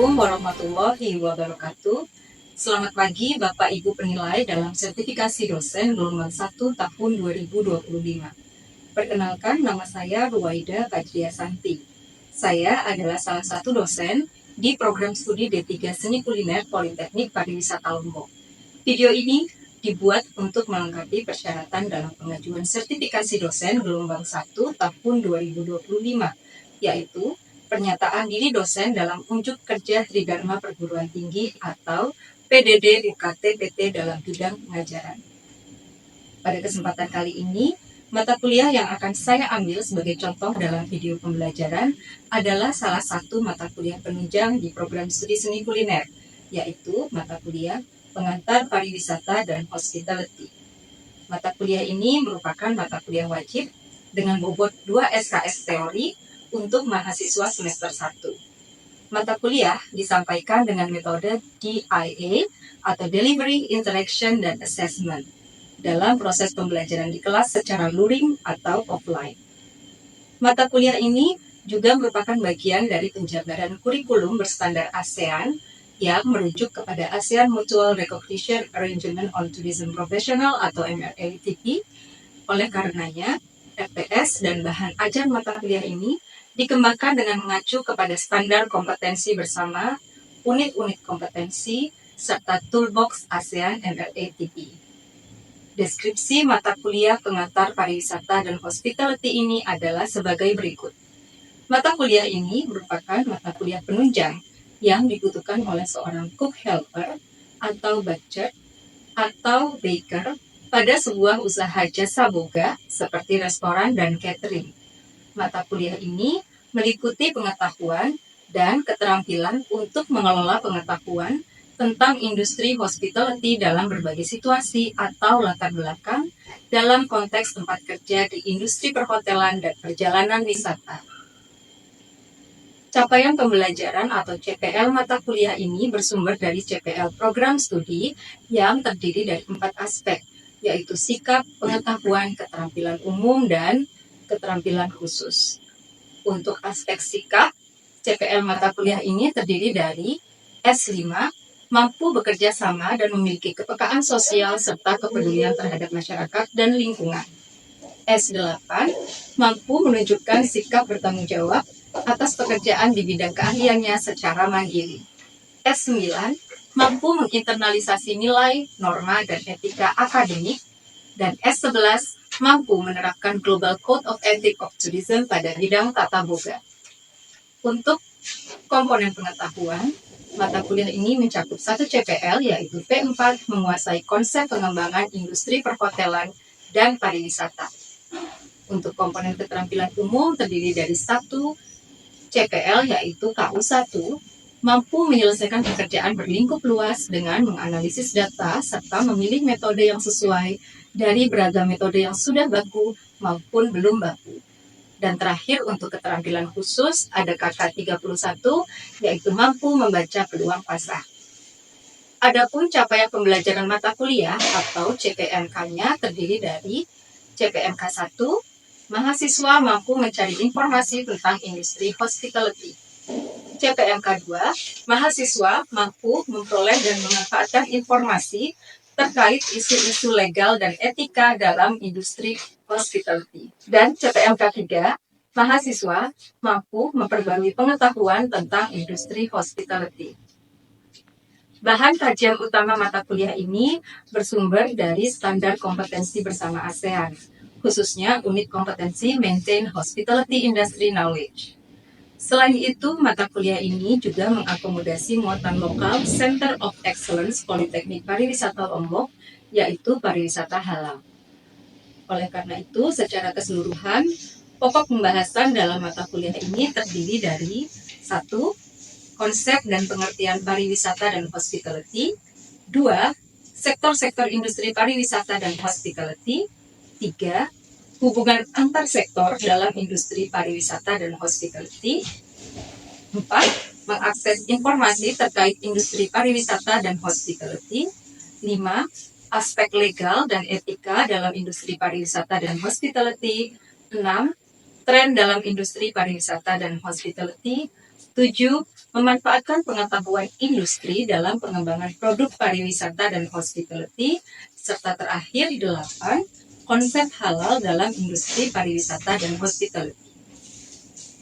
Assalamualaikum warahmatullahi wabarakatuh. Selamat pagi Bapak Ibu penilai dalam sertifikasi dosen gelombang 1 tahun 2025. Perkenalkan, nama saya Ruwaida Fajria Santi. Saya adalah salah satu dosen di program studi D3 Seni Kuliner Politeknik Pariwisata Lombok. Video ini dibuat untuk melengkapi persyaratan dalam pengajuan sertifikasi dosen gelombang 1 tahun 2025, yaitu pernyataan diri dosen dalam unjuk kerja Tridharma Perguruan Tinggi atau PDD UKT PT dalam bidang pengajaran. Pada kesempatan kali ini, mata kuliah yang akan saya ambil sebagai contoh dalam video pembelajaran adalah salah satu mata kuliah penunjang di program studi seni kuliner, yaitu mata kuliah Pengantar Pariwisata dan Hospitality. Mata kuliah ini merupakan mata kuliah wajib dengan bobot 2 SKS teori untuk mahasiswa semester 1. Mata kuliah disampaikan dengan metode DIA atau Delivery, Interaction, dan Assessment dalam proses pembelajaran di kelas secara luring atau offline. Mata kuliah ini juga merupakan bagian dari penjabaran kurikulum berstandar ASEAN yang merujuk kepada ASEAN Mutual Recognition Arrangement on Tourism Professional atau MRATP. Oleh karenanya, FPS dan bahan ajar mata kuliah ini dikembangkan dengan mengacu kepada standar kompetensi bersama, unit-unit kompetensi, serta toolbox ASEAN MRATP. Deskripsi mata kuliah Pengantar Pariwisata dan Hospitality ini adalah sebagai berikut. Mata kuliah ini merupakan mata kuliah penunjang yang dibutuhkan oleh seorang cook helper atau butcher atau baker pada sebuah usaha jasa boga seperti restoran dan catering. Mata kuliah ini meliputi pengetahuan dan keterampilan untuk mengelola pengetahuan tentang industri hospitality dalam berbagai situasi atau latar belakang dalam konteks tempat kerja di industri perhotelan dan perjalanan wisata. Capaian pembelajaran atau CPL mata kuliah ini bersumber dari CPL program studi yang terdiri dari 4 aspek, yaitu sikap, pengetahuan, keterampilan umum, dan keterampilan khusus. Untuk aspek sikap, CPL mata kuliah ini terdiri dari S5, mampu bekerja sama dan memiliki kepekaan sosial serta kepedulian terhadap masyarakat dan lingkungan. S8, mampu menunjukkan sikap bertanggung jawab atas pekerjaan di bidang keahliannya secara mandiri. S9, mampu menginternalisasi nilai, norma, dan etika akademik. Dan S11, mampu menerapkan Global Code of Ethics of Tourism pada bidang tata boga. Untuk komponen pengetahuan, mata kuliah ini mencakup 1 CPL yaitu P4, menguasai konsep pengembangan industri perhotelan dan pariwisata. Untuk komponen keterampilan umum terdiri dari 1 CPL yaitu KU1, mampu menyelesaikan pekerjaan berlingkup luas dengan menganalisis data serta memilih metode yang sesuai dari beragam metode yang sudah baku maupun belum baku. Dan terakhir untuk keterampilan khusus ada KK31 yaitu mampu membaca peluang pasar. Adapun capaian pembelajaran mata kuliah atau CPMK-nya terdiri dari CPMK 1, mahasiswa mampu mencari informasi tentang industri hospitality. CPMK 2, mahasiswa mampu memperoleh dan memanfaatkan informasi terkait isu-isu legal dan etika dalam industri hospitality. Dan CPMK 3, mahasiswa mampu memperbarui pengetahuan tentang industri hospitality. Bahan kajian utama mata kuliah ini bersumber dari standar kompetensi bersama ASEAN, khususnya unit kompetensi Maintain Hospitality Industry Knowledge. Selain itu, mata kuliah ini juga mengakomodasi muatan lokal Center of Excellence Politeknik Pariwisata Lombok, yaitu pariwisata halal. Oleh karena itu, secara keseluruhan, pokok pembahasan dalam mata kuliah ini terdiri dari 1. Konsep dan pengertian pariwisata dan hospitality. 2. Sektor-sektor industri pariwisata dan hospitality. 3. Hubungan antar sektor dalam industri pariwisata dan hospitality. 4. Mengakses informasi terkait industri pariwisata dan hospitality. 5. Aspek legal dan etika dalam industri pariwisata dan hospitality. 6. Tren dalam industri pariwisata dan hospitality. 7. memanfaatkan pengetahuan industri dalam pengembangan produk pariwisata dan hospitality, serta terakhir 8, konsep halal dalam industri pariwisata dan hospitality.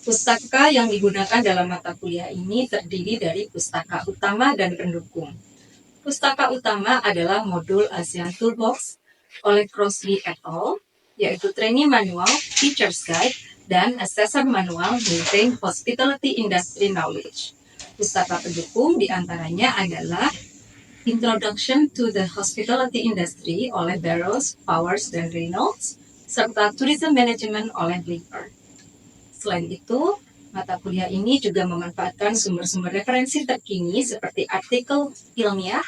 Pustaka yang digunakan dalam mata kuliah ini terdiri dari pustaka utama dan pendukung. Pustaka utama adalah modul ASEAN Toolbox oleh Crosby et al., yaitu Trainee Manual, Teacher's Guide, dan Assessor Manual Maintain Hospitality Industry Knowledge. Pustaka pendukung diantaranya adalah Introduction to the Hospitality Industry oleh Barrows, Powers, dan Reynolds, serta Tourism Management oleh Blinger. Selain itu, mata kuliah ini juga memanfaatkan sumber-sumber referensi terkini seperti artikel ilmiah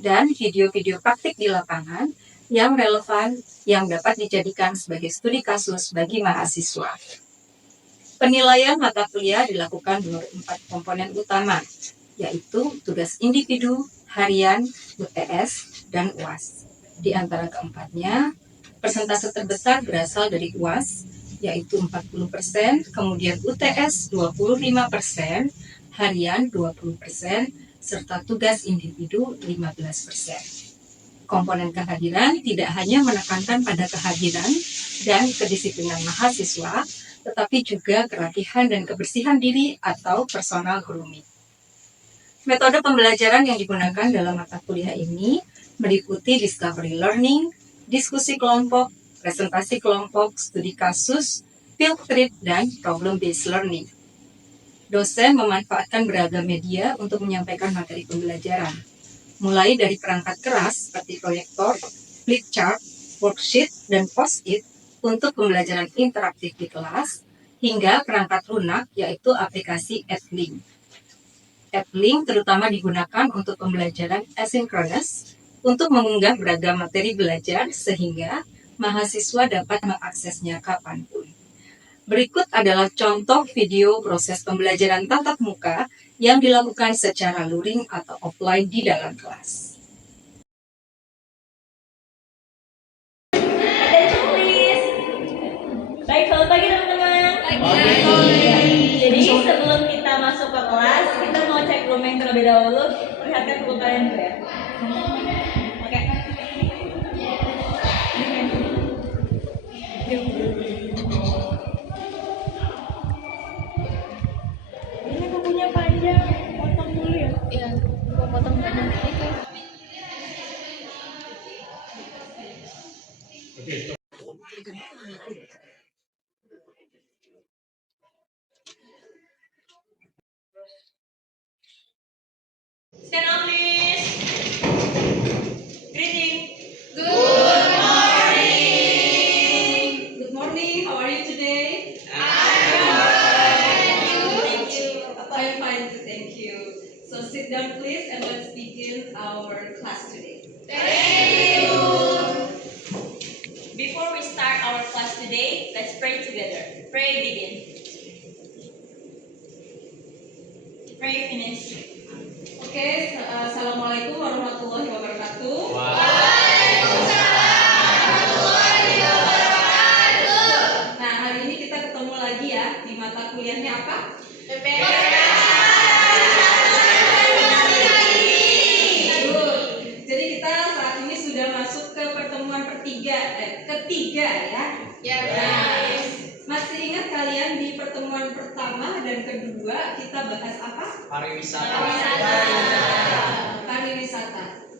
dan video-video praktik di lapangan yang relevan yang dapat dijadikan sebagai studi kasus bagi mahasiswa. Penilaian mata kuliah dilakukan menurut 4 komponen utama, yaitu tugas individu, harian, UTS, dan UAS. Di antara keempatnya, persentase terbesar berasal dari UAS, yaitu 40%, kemudian UTS 25%, harian 20%, serta tugas individu 15%. Komponen kehadiran tidak hanya menekankan pada kehadiran dan kedisiplinan mahasiswa, tetapi juga kelatihan dan kebersihan diri atau personal grooming. Metode pembelajaran yang digunakan dalam mata kuliah ini meliputi discovery learning, diskusi kelompok, presentasi kelompok, studi kasus, field trip, dan problem-based learning. Dosen memanfaatkan beragam media untuk menyampaikan materi pembelajaran, mulai dari perangkat keras seperti proyektor, flip chart, worksheet, dan post-it untuk pembelajaran interaktif di kelas, hingga perangkat lunak yaitu aplikasi Edlink. Edlink terutama digunakan untuk pembelajaran asynchronous untuk mengunggah beragam materi belajar sehingga mahasiswa dapat mengaksesnya kapanpun. Berikut adalah contoh video proses pembelajaran tatap muka yang dilakukan secara luring atau offline di dalam kelas. Baik, selamat pagi teman-teman. Jadi sebelum kita masuk ke kelas, kita mau cek rooming terlebih dahulu. Perlihatkan buku kalian dulu ya. Oke. Ini bukunya panjang, potong dulu ya. Iya, gua potong dulu. Stand up, please. Greeting. Good morning, how are you today? Thank you. I'm fine too, thank you. So sit down please and let's begin our class today. Before we start our class today, let's pray together. Pray, begin. Pray, finish. Oke, assalamualaikum warahmatullahi wabarakatuh. Nah, hari ini kita ketemu lagi ya di mata kuliahnya apa? Jadi kita saat ini sudah masuk ke pertemuan ketiga ya. Nah, masih ingat kalian di pertemuan pertama dan kedua kita bahas apa? Pariwisata.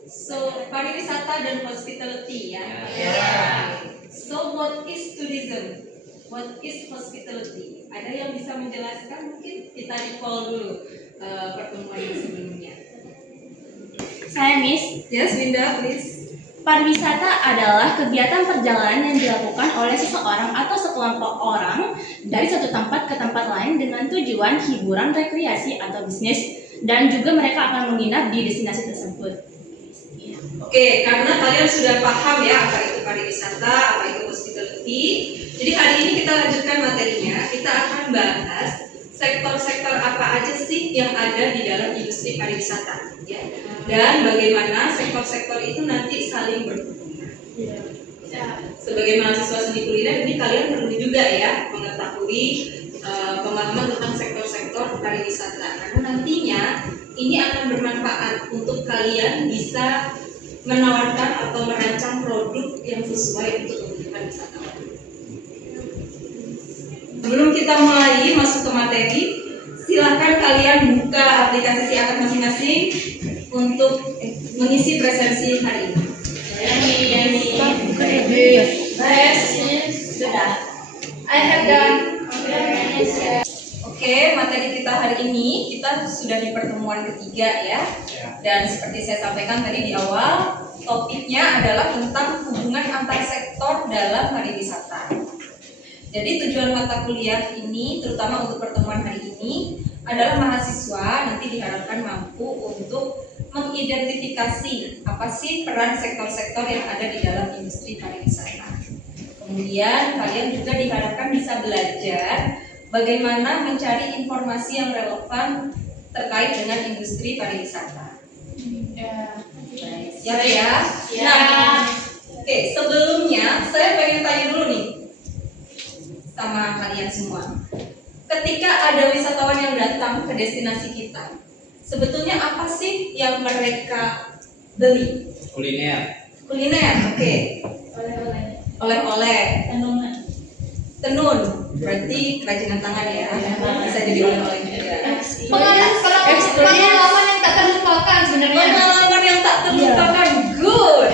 So, pariwisata dan hospitality ya. So, what is tourism? What is hospitality? Ada yang bisa menjelaskan? Mungkin kita recall dulu pertemuan yang sebelumnya. Saya Miss. Yes, Winda, please. Pariwisata adalah kegiatan perjalanan yang dilakukan oleh seseorang atau sekelompok orang dari satu tempat ke tempat lain dengan tujuan hiburan, rekreasi, atau bisnis, dan juga mereka akan menginap di destinasi tersebut. Oke, karena kalian sudah paham ya apa itu pariwisata, apa itu hospitality. Jadi hari ini kita lanjutkan materinya. Kita akan bahas sektor-sektor apa aja sih yang ada di dalam industri pariwisata, ya. Dan bagaimana sektor-sektor itu nanti saling berhubungan. Sebagai mahasiswa seni kuliner, ini kalian perlu juga ya mengetahui pemahaman tentang sektor-sektor sektor pariwisata. Karena nantinya ini akan bermanfaat untuk kalian bisa menawarkan atau merancang produk yang sesuai untuk kebutuhan wisatawan. Sebelum kita mulai masuk ke materi, silakan kalian buka aplikasi Siakat masing-masing untuk mengisi presensi hari ini. Sudah. I have done. Oke, materi kita hari ini kita sudah di pertemuan ketiga ya. Dan seperti saya sampaikan tadi di awal, topiknya adalah tentang hubungan antar sektor dalam pariwisata. Jadi tujuan mata kuliah ini, terutama untuk pertemuan hari ini, adalah mahasiswa nanti diharapkan mampu untuk mengidentifikasi apa sih peran sektor-sektor yang ada di dalam industri pariwisata. Kemudian kalian juga diharapkan bisa belajar bagaimana mencari informasi yang relevan terkait dengan industri pariwisata. Siap ya? Nah, oke, sebelumnya saya pengen tanya dulu nih sama kalian semua. Ketika ada wisatawan yang datang ke destinasi kita, sebetulnya apa sih yang mereka beli? Kuliner, oke. Oleh-oleh. Tenun, berarti kerajinan tangan ya. Bisa jadi oleh-oleh juga. Pengalaman yang tak terlupakan sebenarnya. Pengalaman yang tak terlupakan, good.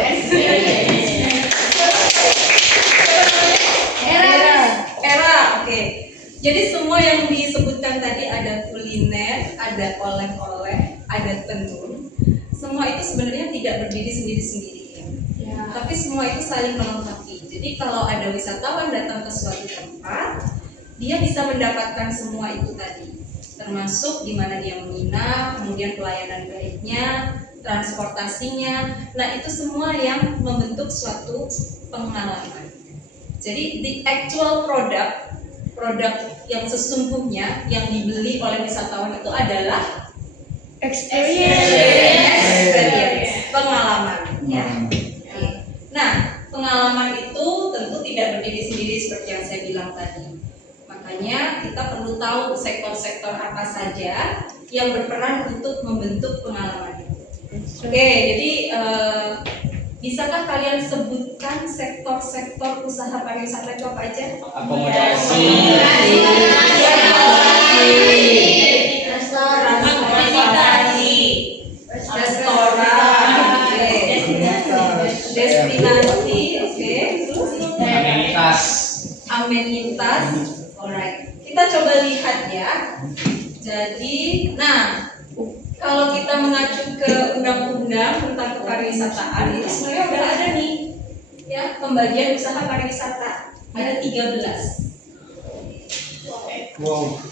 Era, oke. Jadi semua yang disebutkan tadi, ada kuliner, ada oleh-oleh, ada tenun. Semua itu sebenarnya tidak berdiri sendiri-sendiri ya. Tapi semua itu saling melengkapi. Jadi kalau ada wisatawan datang ke suatu tempat, dia bisa mendapatkan semua itu tadi, termasuk di mana dia menginap, kemudian pelayanan baiknya, transportasinya. Nah, itu semua yang membentuk suatu pengalaman. Jadi the actual produk yang sesungguhnya yang dibeli oleh wisatawan itu adalah experience, pengalaman. Ya. Nah, pengalaman itu tentu tidak berdiri sendiri seperti yang saya bilang tadi. Makanya kita perlu tahu sektor-sektor apa saja yang berperan untuk membentuk pengalaman itu. Oke, jadi bisakah kalian sebutkan sektor-sektor usaha pariwisata itu apa aja? Akomodasi, restoran, destinasi, oke, terus amenitas, alright. Kita coba lihat ya. Jadi, nah, kalau kita mengacu ke undang-undang tentang kepariwisataan, itu sebenarnya udah ada nih, ya, pembagian usaha pariwisata. Ada 13. Wow,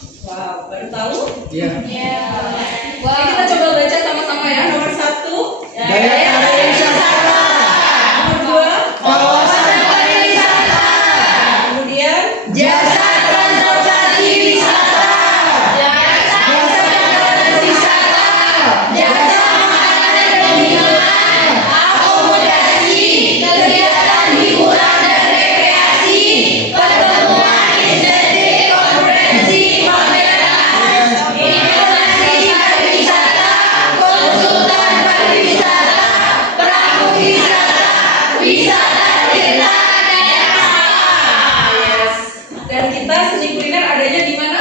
Baru tahu? iya. Oke, kita coba baca sama-sama ya. Nomor 1, Daya tarik wisata, nomor 2, kawasan pariwisata, kemudian jasa transportasi wisata, jasa makanan wisata, jasa makanan dan minuman, akomodasi, kegiatan hiburan dan rekreasi, pertemuan, insentif, konferensi, pameran, informasi pariwisata, konsultan pariwisata, perahu wisata, wisata cerita, yes. Dan kita seni kuliner adanya di mana?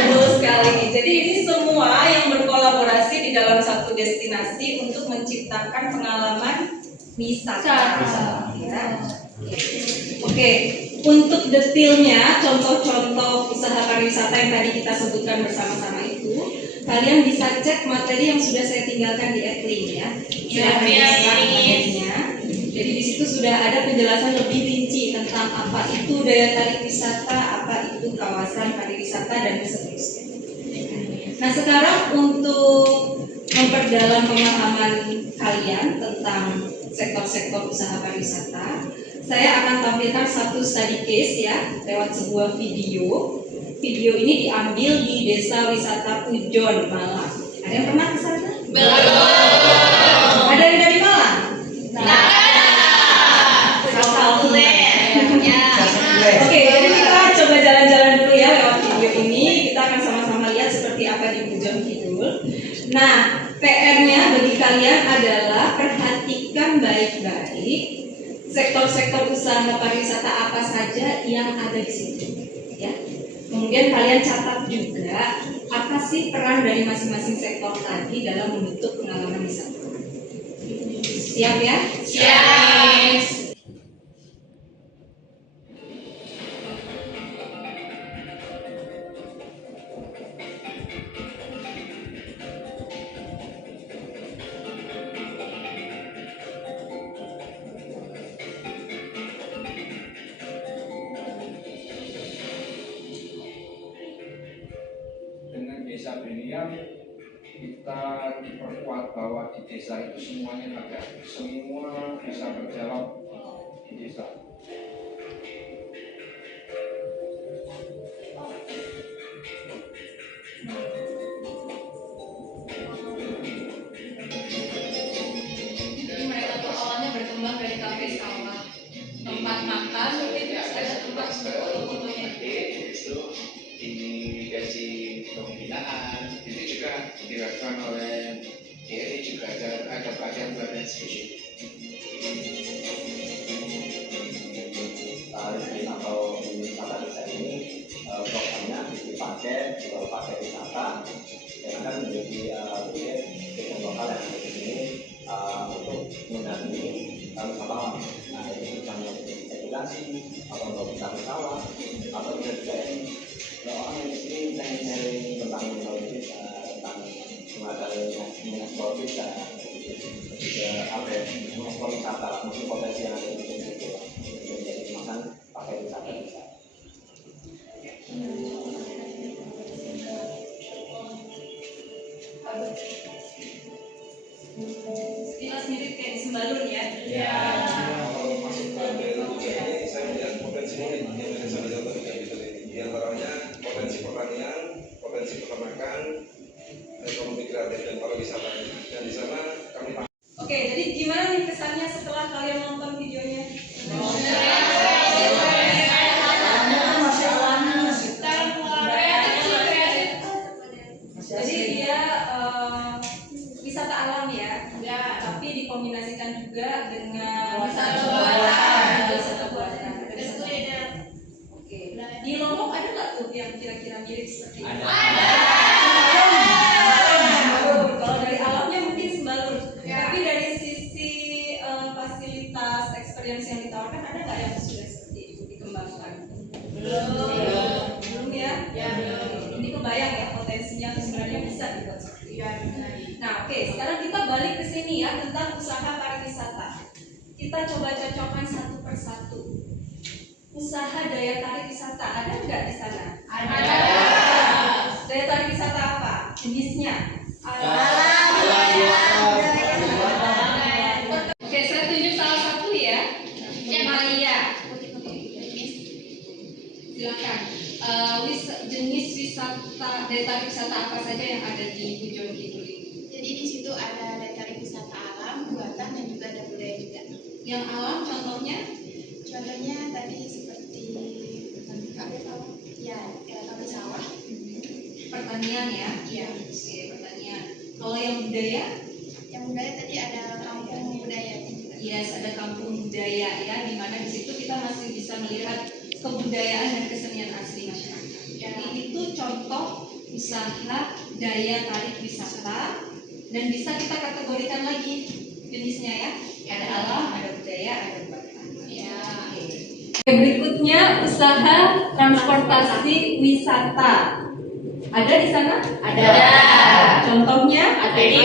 Betul sekali. Jadi ini semua yang berkolaborasi di dalam satu destinasi untuk menciptakan pengalaman wisata. Ya. Oke, untuk detailnya, contoh-contoh usaha pariwisata yang tadi kita sebutkan bersama-sama itu, kalian bisa cek materi yang sudah saya tinggalkan di Etlink ya. Silahkan dibuka materinya. Jadi di situ sudah ada penjelasan lebih rinci tentang apa itu daya tarik wisata, apa itu kawasan pariwisata dan seterusnya. Nah, sekarang untuk memperdalam pemahaman kalian tentang sektor-sektor usaha pariwisata, saya akan tampilkan satu study case ya lewat sebuah video. Video ini diambil di Desa Wisata Pujon, Malang. Ada yang pernah ke sana? Belum. Ada yang dari Malang? Oke, jadi kita coba baik-baik sektor-sektor usaha pariwisata apa saja yang ada di situ, ya. Kemudian kalian catat juga apa sih peran dari masing-masing sektor tadi dalam membentuk pengalaman wisata. Siap ya? Siap. Dengan desa Beniam kita perkuat bahwa di desa itu semuanya ada, semua bisa berjalan di desa. Jadi mereka tuh awalnya berkembang dari kafe sawah, tempat makan, ada tempat foto-fotonya. Itu dikasih pembinaan, itu juga dilakukan oleh DRI, juga ada pelatihan spesifik. Listrik atau wisata desa ini programnya dipakai pakai wisata yang akan menjadi kegiatan lokal yang ada di sini untuk mendampingi wisatawan. Nah, itu bisa menjadi edukasi atau untuk wisata sawah atau bisa juga orang yang di sini sharing tentang teknologi tentang mengeksplor desa, juga apa mengeksplor wisata, mungkin potensi yang ada di sini menjadi kemasan pakai wisata desa. Sekilas mirip kayak di Sembalun ya. Kalau masuk ke daerah hujan ini saya melihat potensinya di desa wisata tidak bisa di antaranya potensi pertanian, potensi peternakan, ekonomi kreatif dan pariwisata. Dan di sana kami Oke, jadi gimana nih kesannya setelah kalian nonton videonya? Jadi dia wisata alam ya, tapi dikombinasikan juga dengan wisata buatan. Oke, di Lombok ada nggak tuh yang kira-kira mirip seperti ini? Kalau dari alamnya mungkin Sembalun, tapi dari sisi fasilitas experience yang ditawarkan ada nggak yang sudah seperti itu dikembangkan? Belum ya? Ini kebayang ya potensinya sebenarnya bisa dibuat seperti itu. Nah, oke, sekarang kita balik ke sini ya tentang usaha pariwisata. Kita coba cocokkan satu persatu. Usaha daya tarik wisata ada nggak di sana? Ada. Daya tarik wisata apa? Jenisnya? Oke, saya tunjuk salah satu ya. Maria. Silakan. Jenis wisata daya tarik wisata apa saja yang ada di Pujon Kidul ini? Jadi di situ ada daya tarik wisata alam, buatan dan juga ada budaya juga. Yang alam contohnya? Contohnya tadi seperti kafe sawah. Ya, kafe sawah. Pertanian ya? Iya. Oke, pertanian. Kalau yang budaya? Yang budaya tadi ada kampung budaya juga. Yes, ada kampung budaya ya, di mana di situ kita masih bisa melihat kebudayaan dan kesenian asli masyarakat. Jadi itu contoh usaha daya tarik wisata dan bisa kita kategorikan lagi jenisnya ya. Ada alam, ada budaya, ada buatan. Ya. Oke, berikutnya usaha transportasi wisata. Ada di sana? Ada. Contohnya? ATP.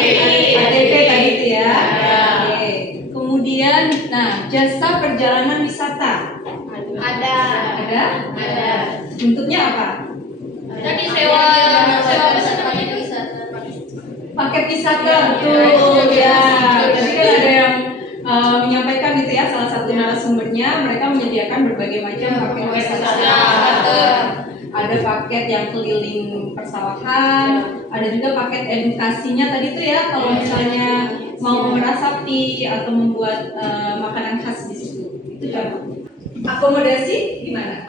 ATP tadi itu ya. Ada. Oke. Kemudian, nah jasa perjalanan wisata. Ada. Ada? Ada. Bentuknya apa? Tadi sewa bus paket wisata. Paket wisata, betul ya. Tadi kan ada yang menyampaikan gitu ya, salah satu narasumbernya mereka menyediakan berbagai macam paket wisata. Ada paket yang keliling persawahan, ada juga paket edukasinya tadi tuh ya, kalau misalnya mau merasapi atau membuat makanan khas di situ. Itu contoh. Akomodasi gimana?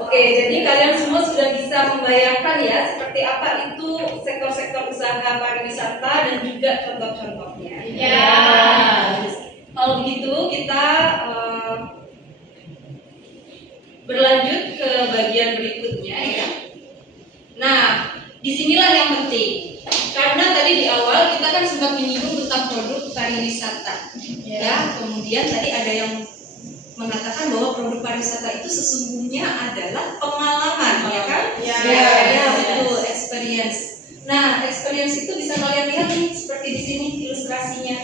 Oke, jadi kalian semua sudah bisa membayangkan ya seperti apa itu sektor-sektor usaha pariwisata juga contoh-contohnya. Ya. Kalau begitu kita berlanjut ke bagian berikutnya ya. Nah, disinilah yang penting. Karena tadi di awal kita kan sempat menyinggung tentang produk pariwisata. Ya, kemudian tadi ada yang mengatakan bahwa produk pariwisata itu sesungguhnya adalah pengalaman, ya kan? Ya, betul, experience. Nah, experience itu bisa kalian lihat nih seperti di sini ilustrasinya.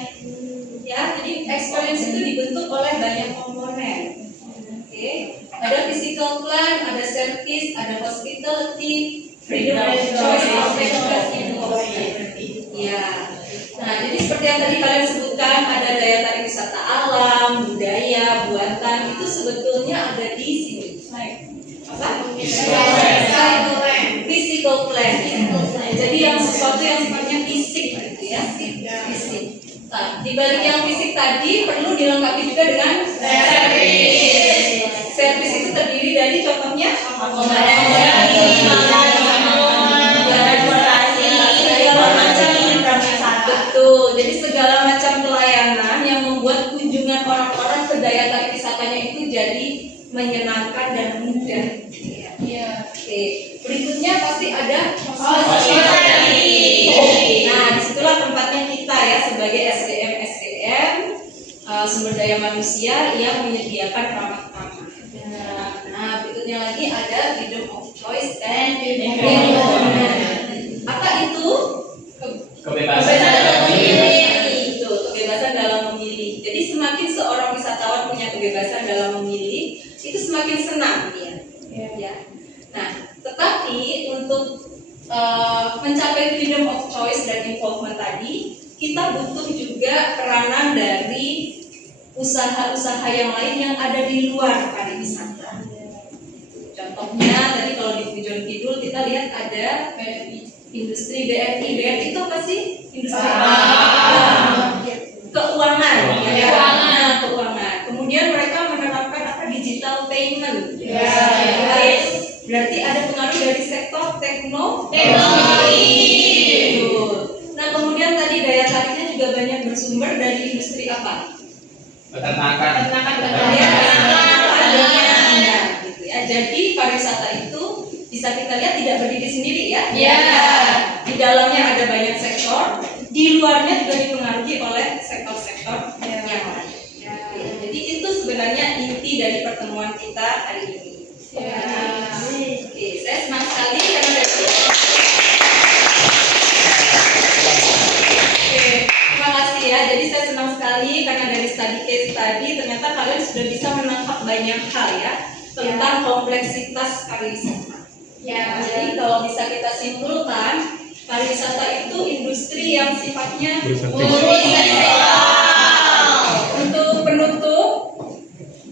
Ya, jadi experience itu dibentuk oleh banyak komponen. Oke, ada physical plan, ada service, ada hospitality, freedom of choice, ya. Nah, jadi seperti yang tadi kalian sebutkan, ada daya tarik wisata alam, budaya, buatan, itu sebetulnya ada di sini. Apa? Physical plan. Jadi yang sesuatu yang sifatnya fisik gitu ya. Fisik. Nah, di balik yang fisik tadi perlu dilengkapi juga dengan service. Service itu terdiri dari contohnya betul. Jadi segala macam pelayanan yang membuat kunjungan orang-orang ke daya tarik wisatanya itu jadi menyenangkan dan mudah. Ya. Oke. Berikutnya pasti ada hospitality. Nah, disitulah tempatnya kita ya sebagai SDM sumber daya manusia yang menyediakan ramah-ramah. Nah, berikutnya lagi ada freedom of choice and apa itu? Kebebasan memilih. Betul, kebebasan dalam memilih. Jadi semakin seorang wisatawan punya kebebasan dalam memilih, itu semakin senang dia. Ya. Nah, tetapi untuk mencapai freedom of choice dan involvement tadi, kita butuh juga peranan dari usaha-usaha yang lain yang ada di luar pariwisata. Contohnya tadi kalau di Pujon Kidul kita lihat ada industri BRI. BRI itu apa sih? Industri keuangan. Keuangan. Kemudian mereka menerapkan apa? Digital payment. Berarti ada pengaruh dari sektor teknologi. Nah, kemudian tadi daya tariknya juga banyak bersumber dari industri apa? Peternakan. Gitu ya. Jadi pariwisata itu bisa kita lihat tidak berdiri sendiri ya. Di dalamnya ada banyak sektor, di luarnya juga dipengaruhi oleh sektor-sektor yang lain. Jadi itu sebenarnya inti dari pertemuan kita hari ini. Oke, saya senang sekali karena dari terima kasih ya. Jadi saya senang sekali karena dari study case tadi ternyata kalian sudah bisa menangkap banyak hal ya tentang kompleksitas pariwisata. Jadi kalau bisa kita simpulkan, pariwisata itu industri yang sifatnya multisektoral. Untuk penutup,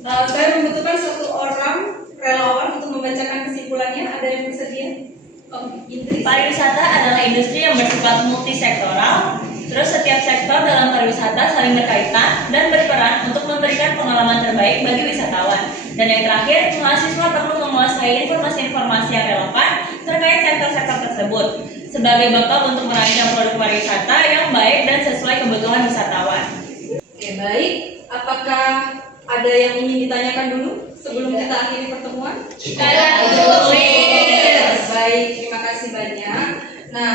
saya membutuhkan satu orang relawan untuk membacakan kesimpulannya. Ada yang bersedia? Pariwisata adalah industri yang bersifat multisektoral. Terus setiap sektor dalam pariwisata saling berkaitan dan berperan untuk memberikan pengalaman terbaik bagi wisatawan. Dan yang terakhir, mahasiswa perlu menguasai informasi-informasi yang relevan terkait sektor-sektor tersebut sebagai bekal untuk merancang produk pariwisata yang baik dan sesuai kebutuhan wisatawan. Oke, baik. Apakah ada yang ingin ditanyakan dulu sebelum kita akhiri pertemuan? Baik, terima kasih banyak. Nah,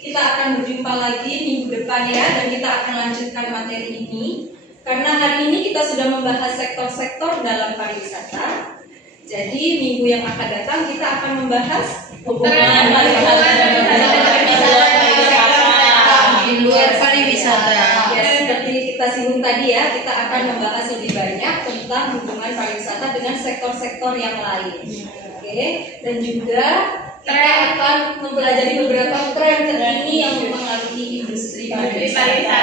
kita akan berjumpa lagi minggu depan ya, dan kita akan lanjutkan materi ini. Karena hari ini kita sudah membahas sektor-sektor dalam pariwisata. Jadi minggu yang akan datang kita akan membahas hubungan pariwisata di luar pariwisata. Ya, seperti kita singgung tadi ya, kita akan membahas lebih banyak tentang hubungan pariwisata dengan sektor-sektor yang lain. Oke, dan juga kita akan mempelajari beberapa tren terkini yang mempengaruhi industri pariwisata.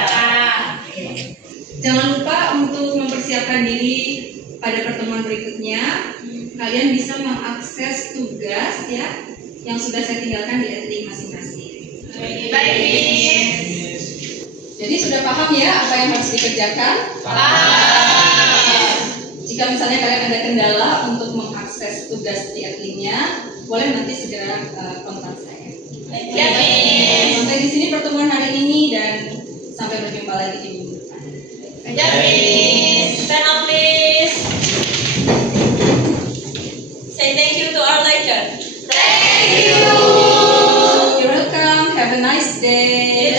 Jangan lupa untuk mempersiapkan diri pada pertemuan berikutnya. Kalian bisa mengakses tugas ya yang sudah saya tinggalkan di Etnik masing-masing. Baik. Jadi sudah paham ya apa yang harus dikerjakan? Jika misalnya kalian ada kendala untuk mengakses tugas di Etniknya, boleh nanti segera kontak saya. Sampai di sini pertemuan hari ini dan berjumpa lagi di minggu depan. Stand up please. Say thank you to our lecturer. You're welcome. Have a nice day.